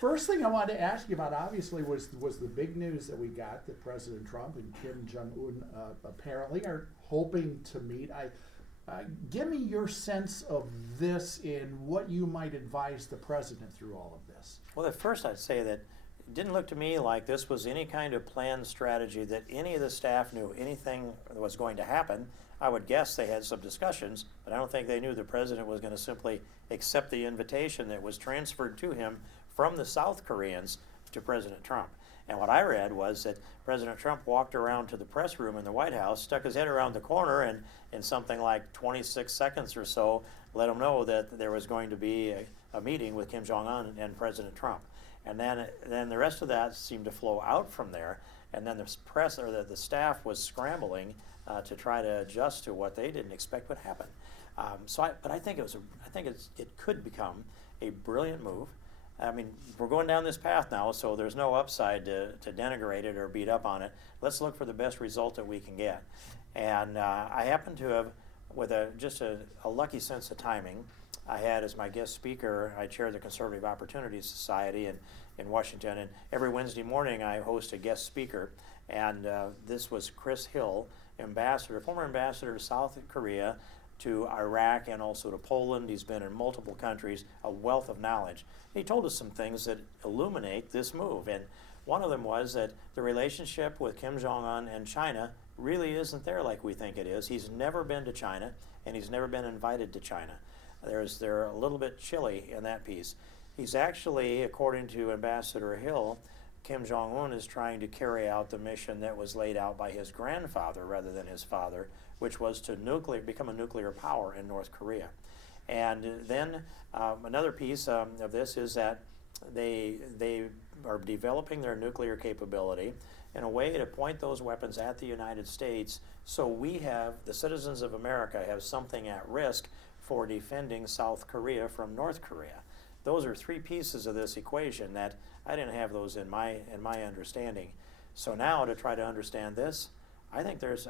First thing I wanted to ask you about, obviously, was the big news that we got that President Trump and Kim Jong Un apparently are hoping to meet. Give me your sense of this and what you might advise the president through all of this. Well, at first I'd say that it didn't look to me like this was any kind of planned strategy, that any of the staff knew anything was going to happen. I would guess they had some discussions, but I don't think they knew the president was going to simply accept the invitation that was transferred to him from the South Koreans to President Trump. And what I read was that President Trump walked around to the press room in the White House, stuck his head around the corner, and in something like 26 seconds or so, let him know that there was going to be a meeting with Kim Jong Un and President Trump. And then the rest of that seemed to flow out from there. And then the press or the staff was scrambling to try to adjust to what they didn't expect would happen. But I think it could become a brilliant move. I mean, we're going down this path now, so there's no upside to denigrate it or beat up on it. Let's look for the best result that we can get. And I happen to have, with just a lucky sense of timing, I had as my guest speaker, I chair the Conservative Opportunities Society in Washington, and every Wednesday morning I host a guest speaker, and this was Chris Hill, former ambassador to South Korea, to Iraq, and also to Poland. He's been in multiple countries, a wealth of knowledge. He told us some things that illuminate this move, and one of them was that the relationship with Kim Jong Un and China really isn't there like we think it is. He's never been to China, and he's never been invited to China. They're a little bit chilly in that piece. He's actually, according to Ambassador Hill, Kim Jong Un is trying to carry out the mission that was laid out by his grandfather rather than his father, which was to become a nuclear power in North Korea. And then another piece of this is that they are developing their nuclear capability in a way to point those weapons at the United States, so the citizens of America have something at risk for defending South Korea from North Korea. Those are three pieces of this equation that I didn't have those in my understanding. So now to try to understand this, I think there's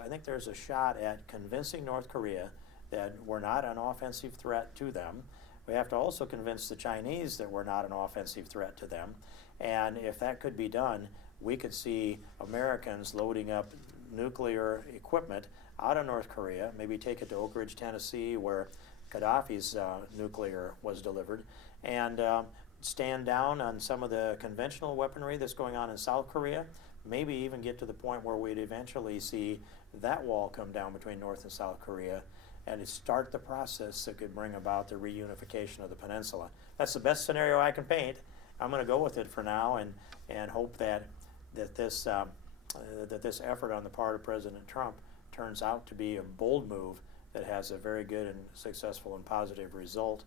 a shot at convincing North Korea that we're not an offensive threat to them. We have to also convince the Chinese that we're not an offensive threat to them. And if that could be done, we could see Americans loading up nuclear equipment out of North Korea, maybe take it to Oak Ridge, Tennessee, where Gaddafi's nuclear was delivered, and stand down on some of the conventional weaponry that's going on in South Korea, maybe even get to the point where we'd eventually see that wall come down between North and South Korea, and start the process that could bring about the reunification of the peninsula. That's the best scenario I can paint. I'm going to go with it for now, and hope that this effort on the part of President Trump turns out to be a bold move that has a very good and successful and positive result.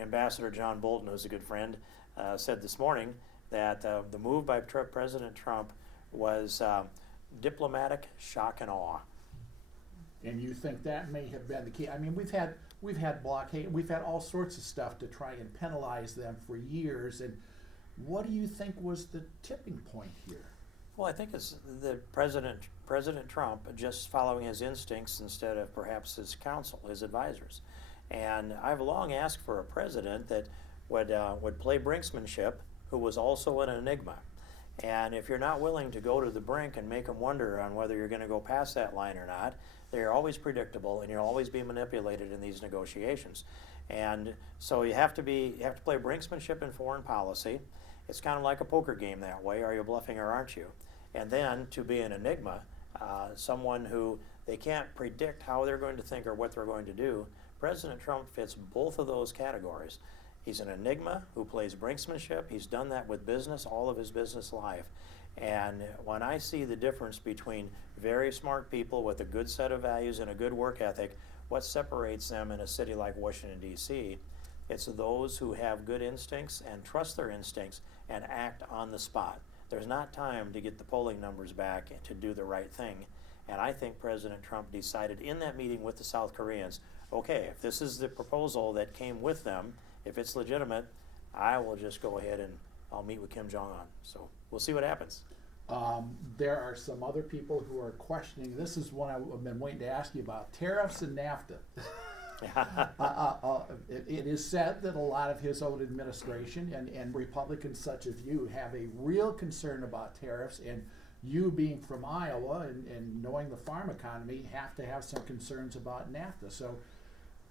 Ambassador John Bolton, who's a good friend, said this morning that the move by President Trump was diplomatic shock and awe. And you think that may have been the key? I mean, we've had blockade, we've had all sorts of stuff to try and penalize them for years. And what do you think was the tipping point here? Well, I think it's the President Trump just following his instincts instead of perhaps his counsel, his advisors. And I've long asked for a president that would play brinksmanship, who was also an enigma. And if you're not willing to go to the brink and make them wonder on whether you're going to go past that line or not, they're always predictable, and you'll always be manipulated in these negotiations. And so you have to play brinksmanship in foreign policy. It's kind of like a poker game that way. Are you bluffing or aren't you? And then to be an enigma, someone who they can't predict how they're going to think or what they're going to do. President Trump fits both of those categories. He's an enigma who plays brinksmanship. He's done that with business all of his business life. And when I see the difference between very smart people with a good set of values and a good work ethic, what separates them in a city like Washington, D.C., it's those who have good instincts and trust their instincts and act on the spot. There's not time to get the polling numbers back and to do the right thing. And I think President Trump decided in that meeting with the South Koreans, okay, if this is the proposal that came with them, if it's legitimate, I will just go ahead and I'll meet with Kim Jong Un. So we'll see what happens. There are some other people who are questioning. This is one I've been waiting to ask you about. Tariffs and NAFTA. It is said that a lot of his own administration and Republicans such as you have a real concern about tariffs, and you being from Iowa and knowing the farm economy have to have some concerns about NAFTA. So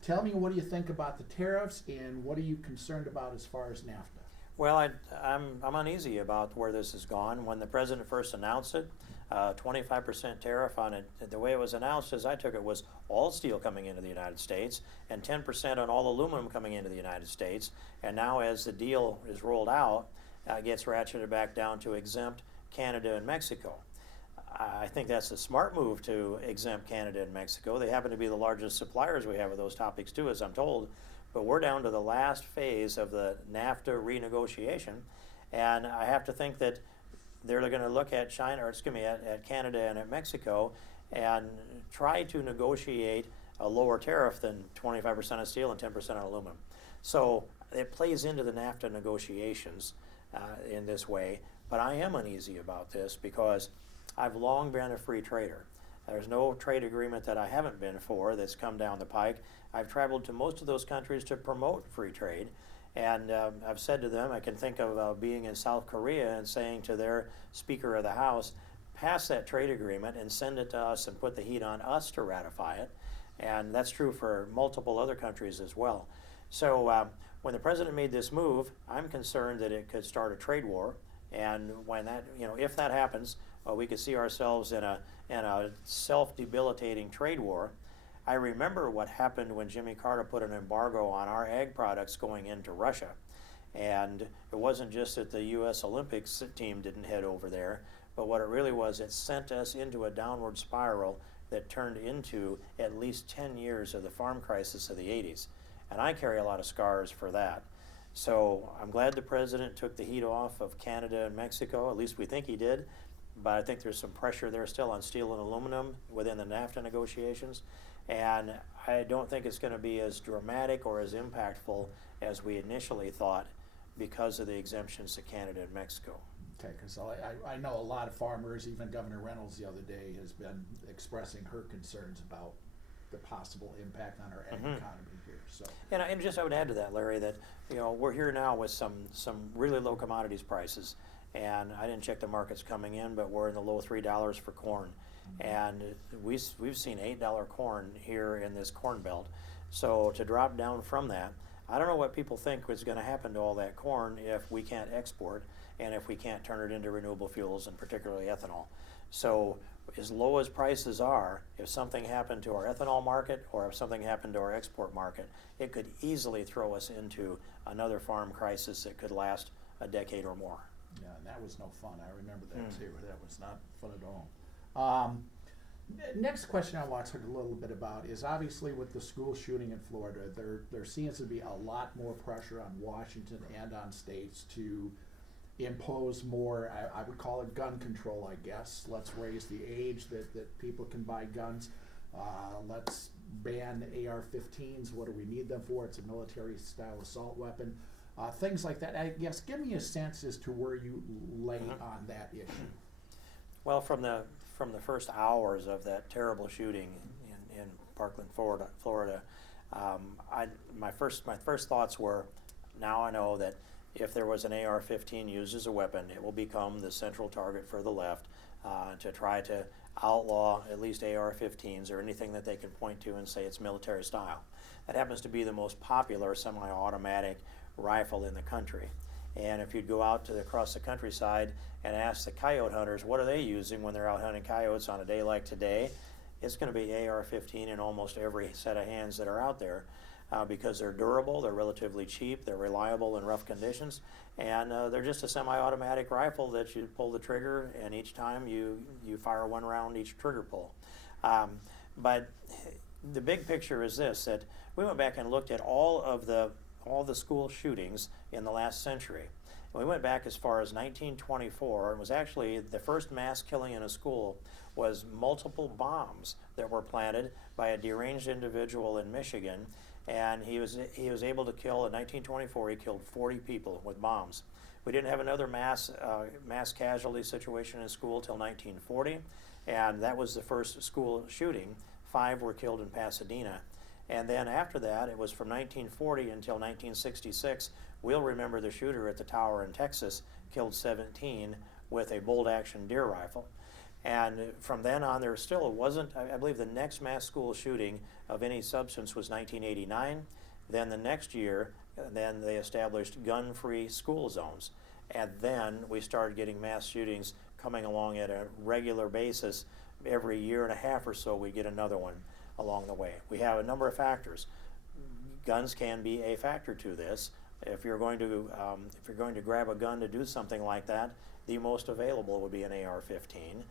tell me, what do you think about the tariffs, and what are you concerned about as far as NAFTA? Well, I'm uneasy about where this has gone. When the president first announced it, 25% tariff on it, the way it was announced, as I took it, was all steel coming into the United States and 10% on all aluminum coming into the United States. And now as the deal is rolled out, it gets ratcheted back down to exempt Canada and Mexico. I think that's a smart move to exempt Canada and Mexico. They happen to be the largest suppliers we have of those topics too, as I'm told. But we're down to the last phase of the NAFTA renegotiation, and I have to think that they're going to look at at Canada and at Mexico and try to negotiate a lower tariff than 25% of steel and 10% on aluminum. So it plays into the NAFTA negotiations in this way, but I am uneasy about this because I've long been a free trader. There's no trade agreement that I haven't been for that's come down the pike. I've traveled to most of those countries to promote free trade, and I've said to them, I can think of being in South Korea and saying to their Speaker of the House, pass that trade agreement and send it to us and put the heat on us to ratify it. And that's true for multiple other countries as well. So when the president made this move, I'm concerned that it could start a trade war. And when that, if that happens, we could see ourselves in a self-debilitating trade war. I remember what happened when Jimmy Carter put an embargo on our ag products going into Russia. And it wasn't just that the U.S. Olympics team didn't head over there, but what it really was, it sent us into a downward spiral that turned into at least 10 years of the farm crisis of the 80s. And I carry a lot of scars for that. So I'm glad the president took the heat off of Canada and Mexico, at least we think he did, but I think there's some pressure there still on steel and aluminum within the NAFTA negotiations. And I don't think it's going to be as dramatic or as impactful as we initially thought because of the exemptions to Canada and Mexico. Okay, because I know a lot of farmers, even Governor Reynolds the other day has been expressing her concerns about the possible impact on our ag economy here. So, and I would add to that, Larry, that we're here now with some really low commodities prices, and I didn't check the markets coming in, but we're in the low $3 for corn. And we've seen $8 corn here in this corn belt. So to drop down from that, I don't know what people think is going to happen to all that corn if we can't export and if we can't turn it into renewable fuels and particularly ethanol. So as low as prices are, if something happened to our ethanol market or if something happened to our export market, it could easily throw us into another farm crisis that could last a decade or more. Yeah, and that was no fun. I remember that too. That was not fun at all. Next question I want to talk a little bit about is obviously with the school shooting in Florida, there seems to be a lot more pressure on Washington and on states to impose more, I would call it gun control, I guess. Let's raise the age that people can buy guns. Let's ban AR-15s. What do we need them for? It's a military-style assault weapon. Things like that. I guess give me a sense as to where you lay on that issue. Well, from the first hours of that terrible shooting in Parkland, Florida, my first thoughts were, now I know that if there was an AR-15 used as a weapon, it will become the central target for the left to try to outlaw at least AR-15s or anything that they can point to and say it's military style. That happens to be the most popular semi-automatic rifle in the country. And if you'd go out across the countryside and ask the coyote hunters what are they using when they're out hunting coyotes on a day like today, it's going to be AR-15 in almost every set of hands that are out there because they're durable, they're relatively cheap, they're reliable in rough conditions, and they're just a semi-automatic rifle that you pull the trigger and each time you fire one round each trigger pull. But the big picture is this, that we went back and looked at all the school shootings in the last century. We went back as far as 1924, and was actually the first mass killing in a school was multiple bombs that were planted by a deranged individual in Michigan, and he was able to kill, in 1924, he killed 40 people with bombs. We didn't have another mass casualty situation in school till 1940, and that was the first school shooting. 5 were killed in Pasadena. And then after that, it was from 1940 until 1966. We'll remember the shooter at the tower in Texas killed 17 with a bolt-action deer rifle. And from then on, there still wasn't, I believe the next mass school shooting of any substance was 1989. Then the next year, then they established gun-free school zones. And then we started getting mass shootings coming along at a regular basis. Every year and a half or so, we get another one along the way. We have a number of factors. Guns can be a factor to this. If you're going to grab a gun to do something like that, the most available would be an AR-15.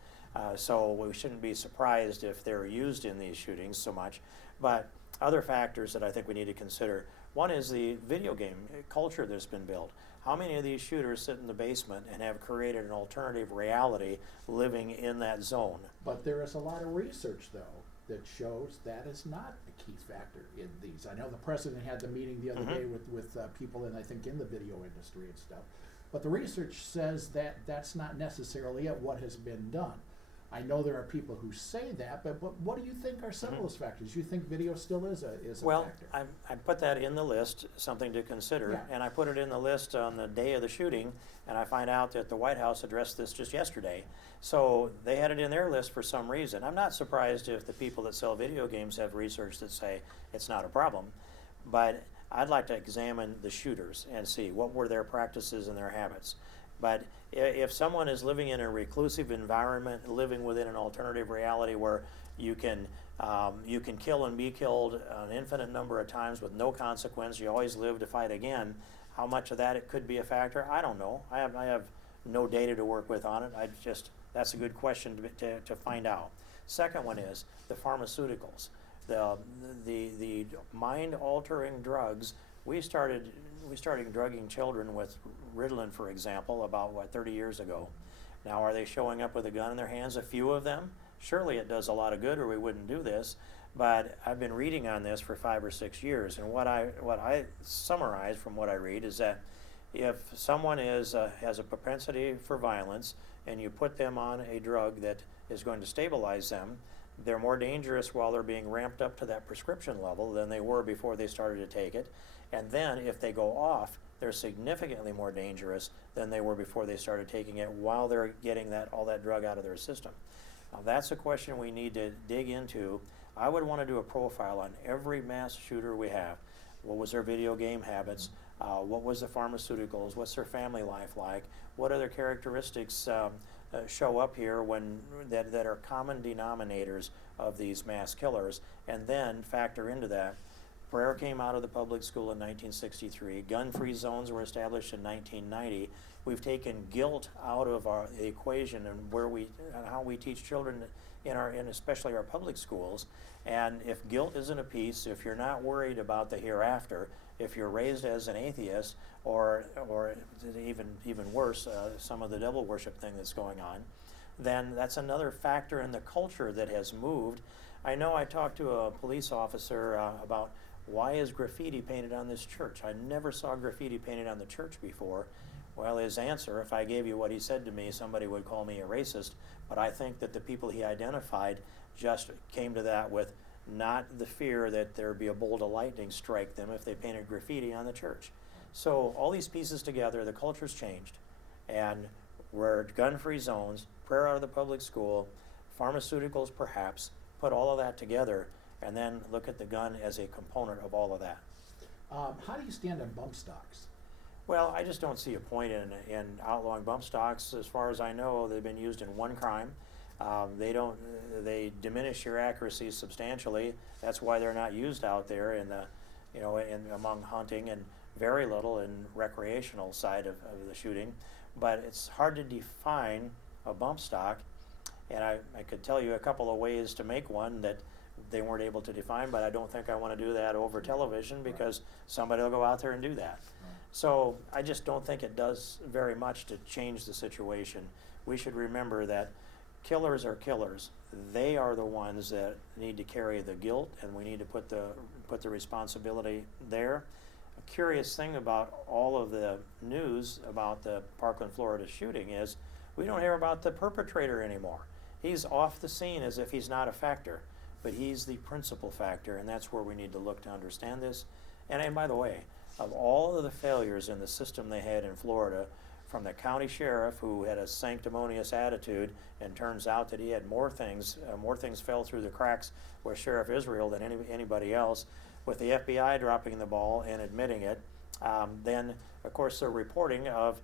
So we shouldn't be surprised if they're used in these shootings so much. But other factors that I think we need to consider, one is the video game culture that's been built. How many of these shooters sit in the basement and have created an alternative reality living in that zone? But there is a lot of research, though, that shows that is not a key factor in these. I know the president had the meeting the other day with people in, I think, in the video industry and stuff. But the research says that that's not necessarily what has been done. I know there are people who say that, but what do you think are some of those factors? You think video still is a factor? Well, I put that in the list, something to consider, Yeah. and I put it in the list on the day of the shooting, and I find out that the White House addressed this just yesterday. So they had it in their list for some reason. I'm not surprised if the people that sell video games have research that say it's not a problem, but I'd like to examine the shooters and see what were their practices and their habits. But if someone is living in a reclusive environment, living within an alternative reality where you can kill and be killed an infinite number of times with no consequence, you always live to fight again, how much of that it could be a factor, I don't know. I have no data to work with on it. That's a good question to find out. Second one is the pharmaceuticals. The mind-altering drugs. We started drugging children with Ritalin, for example, about 30 years ago. Now, are they showing up with a gun in their hands? A few of them. Surely it does a lot of good, or we wouldn't do this. But I've been reading on this for 5 or 6 years, and what I summarize from what I read is that if someone has a propensity for violence, and you put them on a drug that is going to stabilize them, they're more dangerous while they're being ramped up to that prescription level than they were before they started to take it. And then if they go off, they're significantly more dangerous than they were before they started taking it while they're getting all that drug out of their system. Now, that's a question we need to dig into. I would want to do a profile on every mass shooter we have. What was their video game habits? What was the pharmaceuticals? What's their family life like? What other characteristics show up here that are common denominators of these mass killers? And then factor into that. Prayer came out of the public school in 1963. Gun-free zones were established in 1990. We've taken guilt out of the equation and how we teach children in especially our public schools. And if guilt isn't a piece, if you're not worried about the hereafter, if you're raised as an atheist, or even worse, some of the devil worship thing that's going on, then that's another factor in the culture that has moved. I know I talked to a police officer about why is graffiti painted on this church? I never saw graffiti painted on the church before. Well, his answer, if I gave you what he said to me, somebody would call me a racist, but I think that the people he identified just came to that with not the fear that there would be a bolt of lightning strike them if they painted graffiti on the church. So all these pieces together, the culture's changed, and we're gun-free zones, prayer out of the public school, pharmaceuticals perhaps, put all of that together, and then look at the gun as a component of all of that. How do you stand on bump stocks? Well, I just don't see a point in outlawing bump stocks. As far as I know, they've been used in one crime. They diminish your accuracy substantially. That's why they're not used out there among hunting, and very little in recreational side of the shooting. But it's hard to define a bump stock, and I could tell you a couple of ways to make one that they weren't able to define, but I don't think I want to do that over television because somebody will go out there and do that. So I just don't think it does very much to change the situation. We should remember that killers are killers. They are the ones that need to carry the guilt, and we need to put the responsibility there. A curious thing about all of the news about the Parkland, Florida shooting is we don't hear about the perpetrator anymore. He's off the scene as if he's not a factor. but he's the principal factor, and that's where we need to look to understand this. And by the way, of all of the failures in the system they had in Florida, from the county sheriff who had a sanctimonious attitude, and turns out that he had more things fell through the cracks with Sheriff Israel than anybody else, with the FBI dropping the ball and admitting it. Then, of course, the reporting of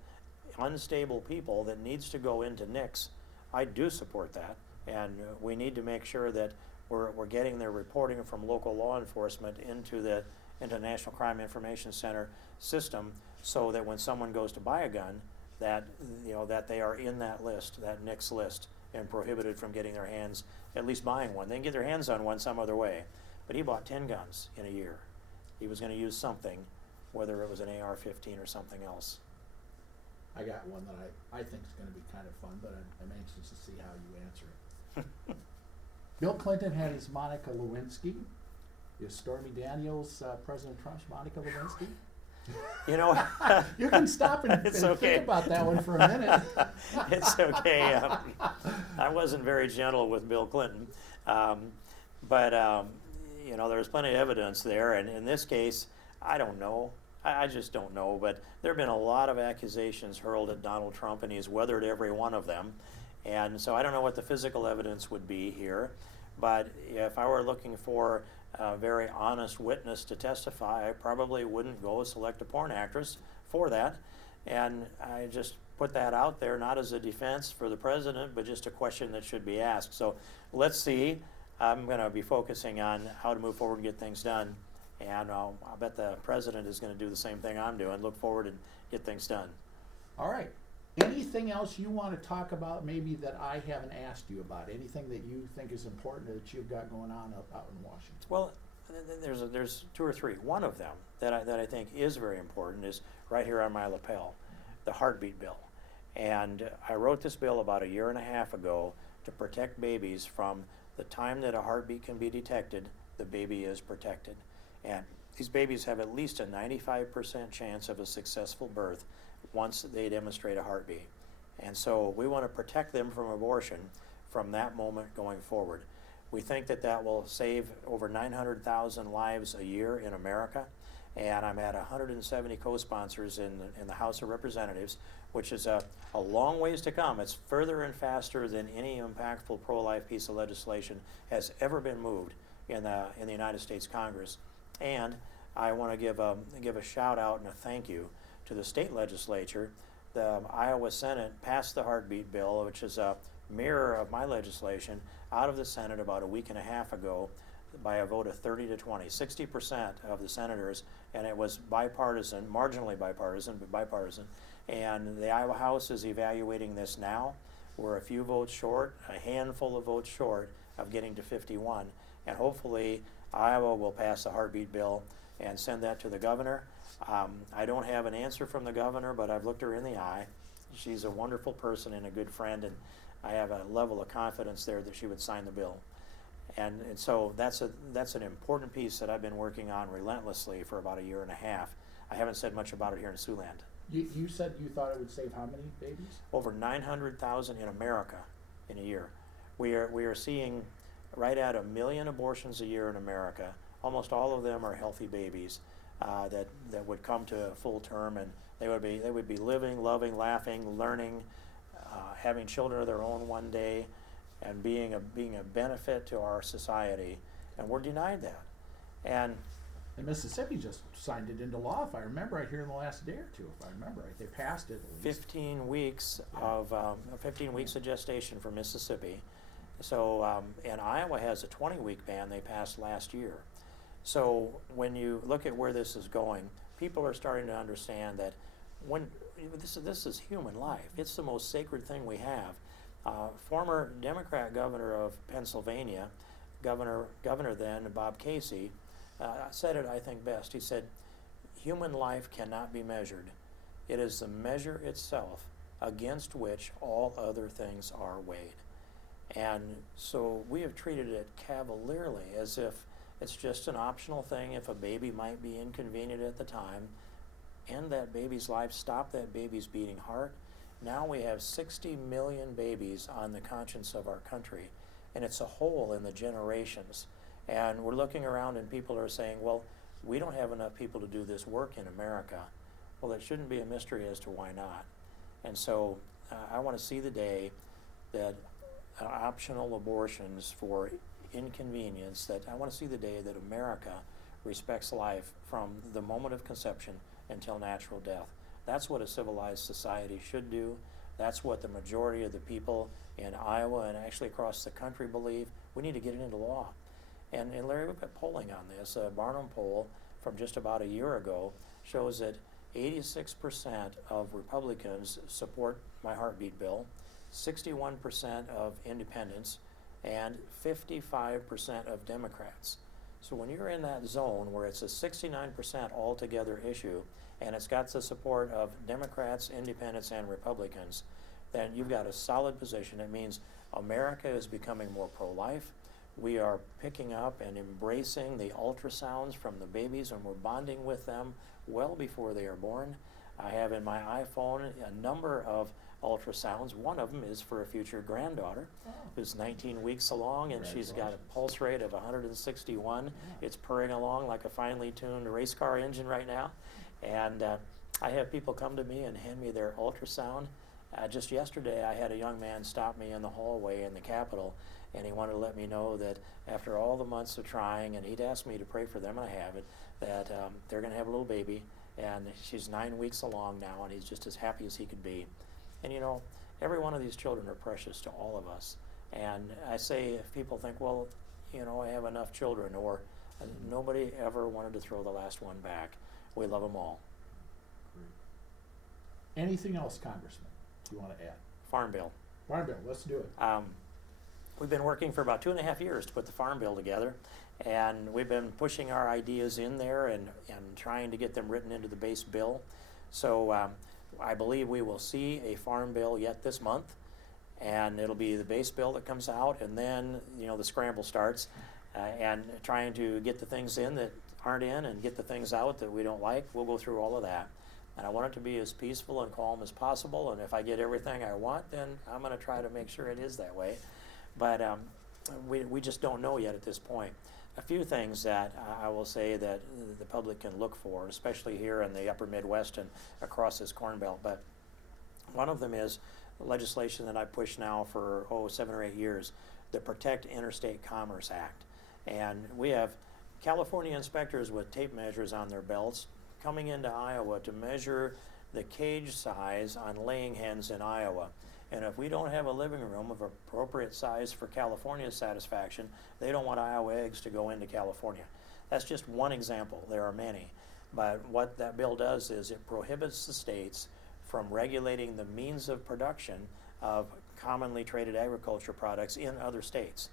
unstable people that needs to go into NICS. I do support that, and we need to make sure that we're getting their reporting from local law enforcement into the National Crime Information Center system, so that when someone goes to buy a gun, that that they are in that list, that NICS list, and prohibited from getting their hands, at least buying one. They can get their hands on one some other way. But he bought 10 guns in a year. He was going to use something, whether it was an AR-15 or something else. I got one that I think is going to be kind of fun, but I'm anxious to see how you answer it. Bill Clinton had his Monica Lewinsky. Is Stormy Daniels President Trump's Monica Lewinsky? You know, you can stop and okay. Think about that one for a minute. It's okay. I wasn't very gentle with Bill Clinton, but there's plenty of evidence there. And in this case, I don't know. I just don't know. But there have been a lot of accusations hurled at Donald Trump, and he's weathered every one of them. And so I don't know what the physical evidence would be here. But if I were looking for a very honest witness to testify, I probably wouldn't go select a porn actress for that. And I just put that out there, not as a defense for the president, but just a question that should be asked. So let's see. I'm going to be focusing on how to move forward and get things done. And I bet the president is going to do the same thing I'm doing, look forward and get things done. All right. Anything else you want to talk about, maybe that I haven't asked you about? Anything that you think is important that you've got going on out in Washington? Well, there's two or three. One of them that I think is very important is right here on my lapel, the Heartbeat Bill. And I wrote this bill about a year and a half ago to protect babies from the time that a heartbeat can be detected, the baby is protected. And these babies have at least a 95% chance of a successful birth once they demonstrate a heartbeat. And so we want to protect them from abortion from that moment going forward. We think that will save over 900,000 lives a year in America. And I'm at 170 co-sponsors in the House of Representatives, which is a long ways to come. It's further and faster than any impactful pro-life piece of legislation has ever been moved in the United States Congress. And I want to give a shout out and a thank you to the state legislature. The Iowa Senate passed the Heartbeat Bill, which is a mirror of my legislation, out of the Senate about a week and a half ago by a vote of 30-20, 60% of the senators, and it was bipartisan, marginally bipartisan, but bipartisan. And the Iowa House is evaluating this now. We're a few votes short, a handful of votes short of getting to 51, and hopefully Iowa will pass the Heartbeat Bill and send that to the governor. I don't have an answer from the governor, but I've looked her in the eye. She's a wonderful person and a good friend, and I have a level of confidence there that she would sign the bill. And so that's an important piece that I've been working on relentlessly for about a year and a half. I haven't said much about it here in Siouxland. You said you thought it would save how many babies? Over 900,000 in America in a year. We are seeing right at 1 million abortions a year in America. Almost all of them are healthy babies that would come to a full term, and they would be living, loving, laughing, learning, having children of their own one day, and being a benefit to our society, and we're denied that. And Mississippi just signed it into law, if I remember right, here in the last day or two, if I remember right. They passed it at least. 15 weeks of 15 weeks of gestation for Mississippi. So, and Iowa has a 20-week ban they passed last year. So when you look at where this is going, people are starting to understand that when this is human life. It's the most sacred thing we have. Former Democrat governor of Pennsylvania, Governor then, Bob Casey, said it, I think, best. He said, "Human life cannot be measured. It is the measure itself against which all other things are weighed." And so we have treated it cavalierly, as if it's just an optional thing. If a baby might be inconvenient at the time, end that baby's life, stop that baby's beating heart. Now we have 60 million babies on the conscience of our country, and it's a hole in the generations. And we're looking around and people are saying, well, we don't have enough people to do this work in America. Well, it shouldn't be a mystery as to why not. And so I want to see the day that optional abortions for inconvenience, that I want to see the day that America respects life from the moment of conception until natural death. That's what a civilized society should do. That's what the majority of the people in Iowa and actually across the country believe. We need to get it into law. And Larry, we've got polling on this. A Barnum poll from just about a year ago shows that 86% of Republicans support my heartbeat bill, 61% of independents, and 55% of Democrats. So when you're in that zone where it's a 69% altogether issue, and it's got the support of Democrats, independents, and Republicans, then you've got a solid position. It means America is becoming more pro-life. We are picking up and embracing the ultrasounds from the babies, and we're bonding with them well before they are born. I have in my iPhone a number of ultrasounds. One of them is for a future granddaughter who's 19 weeks along, and she's got a pulse rate of 161. It's purring along like a finely tuned race car engine right now. And I have people come to me and hand me their ultrasound. Just yesterday, I had a young man stop me in the hallway in the Capitol, and he wanted to let me know that after all the months of trying, and he'd asked me to pray for them, and I have it, that they're going to have a little baby, and she's 9 weeks along now, and he's just as happy as he could be. And you know, every one of these children are precious to all of us. And I say, if people think, well, you know, I have enough children, or nobody ever wanted to throw the last one back. We love them all. Great. Anything else, Congressman, you want to add? Farm bill. Farm bill, let's do it. We've been working for about 2.5 years to put the farm bill together, and we've been pushing our ideas in there and trying to get them written into the base bill. So I believe we will see a farm bill yet this month, and it'll be the base bill that comes out, and then, you know, the scramble starts, and trying to get the things in that aren't in and get the things out that we don't like. We'll go through all of that. And I want it to be as peaceful and calm as possible, and if I get everything I want, then I'm going to try to make sure it is that way. But we just don't know yet at this point. A few things that I will say that the public can look for, especially here in the upper Midwest and across this Corn Belt. But one of them is legislation that I push now for 7 or 8 years, the Protect Interstate Commerce Act. And we have California inspectors with tape measures on their belts coming into Iowa to measure the cage size on laying hens in Iowa. And if we don't have a living room of appropriate size for California's satisfaction, they don't want Iowa eggs to go into California. That's just one example. There are many. But what that bill does is it prohibits the states from regulating the means of production of commonly traded agriculture products in other states.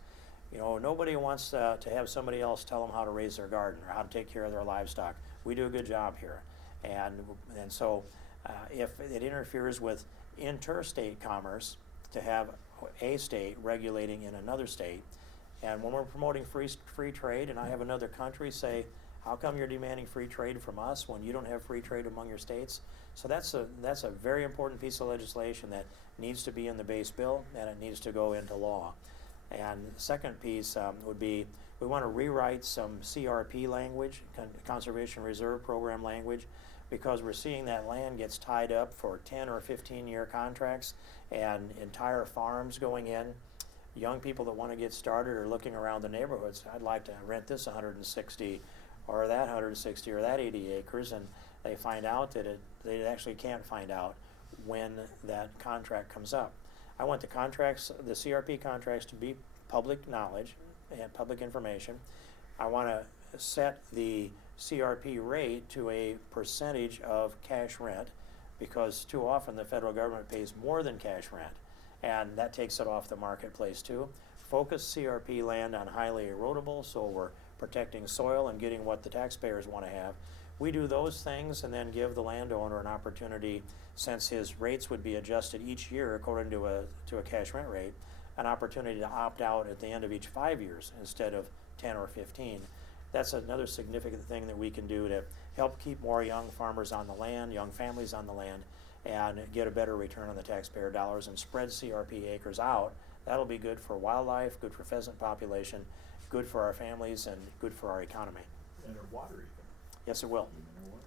You know, nobody wants to have somebody else tell them how to raise their garden or how to take care of their livestock. We do a good job here. And so if it interferes with interstate commerce to have a state regulating in another state, and when we're promoting free trade and I have another country say, how come you're demanding free trade from us when you don't have free trade among your states? So that's a very important piece of legislation that needs to be in the base bill, and it needs to go into law. And the second piece would be, we want to rewrite some CRP language, Conservation Reserve Program language, because we're seeing that land gets tied up for 10 or 15-year contracts and entire farms going in. Young people that want to get started are looking around the neighborhoods. I'd like to rent this 160 or that 160 or that 80 acres, and they find out that they actually can't find out when that contract comes up. I want the contracts, the CRP contracts, to be public knowledge and public information. I want to set the CRP rate to a percentage of cash rent, because too often the federal government pays more than cash rent, and that takes it off the marketplace too. Focus CRP land on highly erodible, so we're protecting soil and getting what the taxpayers want to have. We do those things and then give the landowner an opportunity, since his rates would be adjusted each year according to a cash rent rate, an opportunity to opt out at the end of each 5 years instead of 10 or 15. That's another significant thing that we can do to help keep more young farmers on the land, young families on the land, and get a better return on the taxpayer dollars and spread CRP acres out. That'll be good for wildlife, good for pheasant population, good for our families and good for our economy. And our water even. Yes, it will. Even our water.